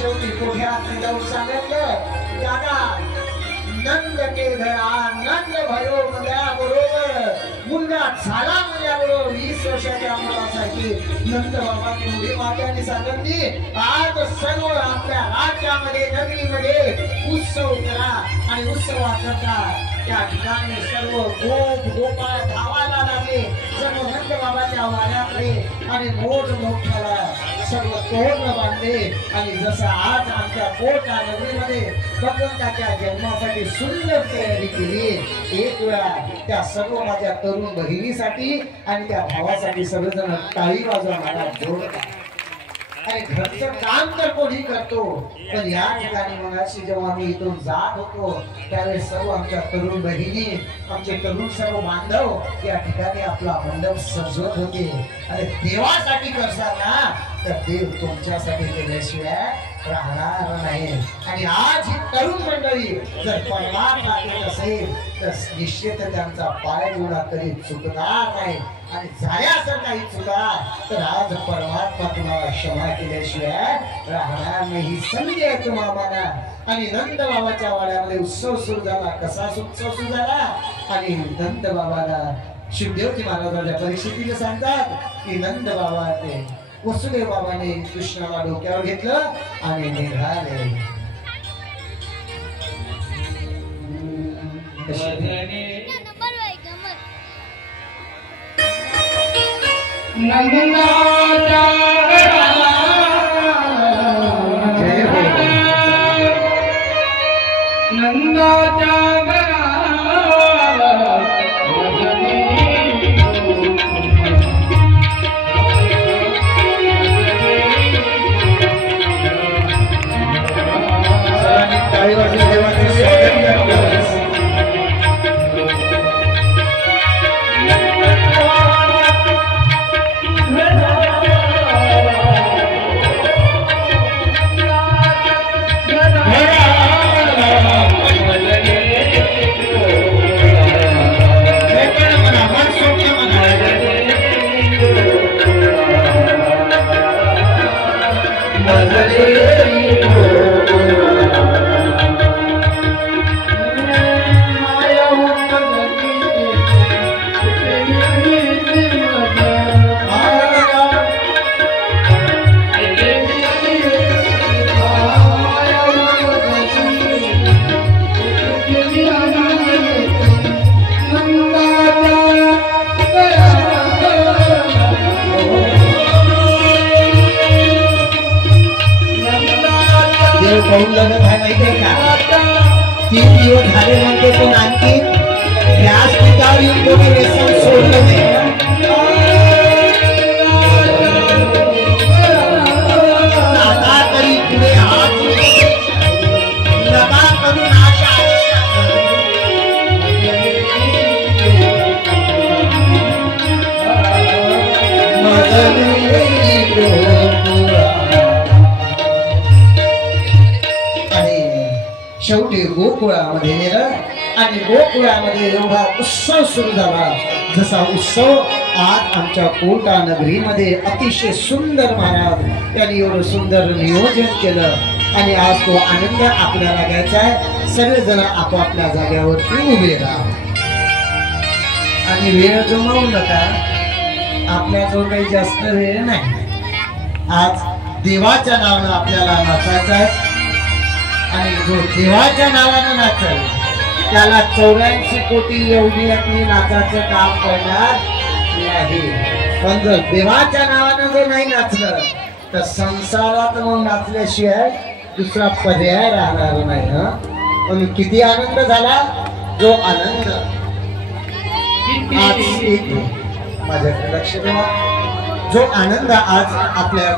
शेवटी पुढ्यात जाऊन सांगितलं दादा नंद के घरा नंद भयो मुला बरोबर मुलगा झाला मुलाबरोबर 20 वर्षाच्या मुलासाठी नंद बाबांनी उडी मारल्याने सांगितली आज सर्व आपल्या राज्यामध्ये नगरीमध्ये उत्सव करा आणि उत्सवाकरता त्या ठिकाणी सर्व गोप गोपाळ धावायला लागले सर्व नंद बाबाच्या वाड्याकडे आणि मोठमोठ्याला सर्व तोरण बांधले आणि जसं आज आमच्या कोटा नगरीमध्ये भगवंताच्या जन्मासाठी सुंदर तयारी केली एक वेळा त्या सर्व माझ्या तरुण बहिणीसाठी आणि त्या भावासाठी सर्वजण टाळी वाजवणारा जोर आणि घरचं काम तर कोणी करतो पण या ठिकाणी मगाशी जेव्हा मी इथून जात होतो त्यावेळेस सर्व आमच्या तरुण बहिणी आमचे तरुण सर्व बांधव या ठिकाणी आपला मंडप सजवत होते आणि देवासाठी करसाल ना तर देव तुमच्यासाठी केल्याशिवाय राहणार नाही आणि आज ही तरुण मंडळी जर परमात्मा देत असेल तर निश्चित त्यांचा पाय जोडा कधी चुकणार नाही आणि झाल्यास काही चुका तर आज परमात्मा तुम्हाला क्षमा केल्याशिवाय राहणार नाही ही संधी आहे तुम्हाला आणि नंद बाबाच्या वाड्यामध्ये उत्सव सुरू झाला कसा उत्सव सुरू झाला आणि नंद बाबाला शिवदेवजी महाराजांच्या परिस्थितीला सांगतात की नंद बाबा ते वसुदेव बाबाने कृष्णाला डोक्यावर घेतलं आणि निघाले पाहून लगत आहे माहितीये का 3 दिवस झाले म्हणते पण आणखी व्यासपीठावर येऊन कोणी व्यसन सोडलं नाही आता तरी पुढे हात नका करून आशा शेवटी गोकुळामध्ये नेलं आणि गोकुळामध्ये एवढा उत्सव सुरू झाला जसा उत्सव आज आमच्या कोटा नगरीमध्ये अतिशय सुंदर महाराज यांनी एवढं सुंदर नियोजन केलं आणि आज तो आनंद आपल्याला घ्यायचा आहे सर्वजण आपापल्या जागेवरती उभे राहा आणि वेळ गमावू नका आपल्याजवळ काही जास्त वेळ नाही आज देवाच्या नावानं आपल्याला नाचायचं आहे आणि जो देवाच्या नावानं नाचल त्याला 84 कोटी एवढी आपली नाचाचं काम करणार नाही पण जर देवाच्या नावानं जर नाही नाचलं तर संसारात मग नाचल्याशिवाय दुसरा पर्याय राहणार नाही पण किती आनंद झाला जो आनंद आज माझ्याकडे लक्ष देवा जो आनंद आज आपल्या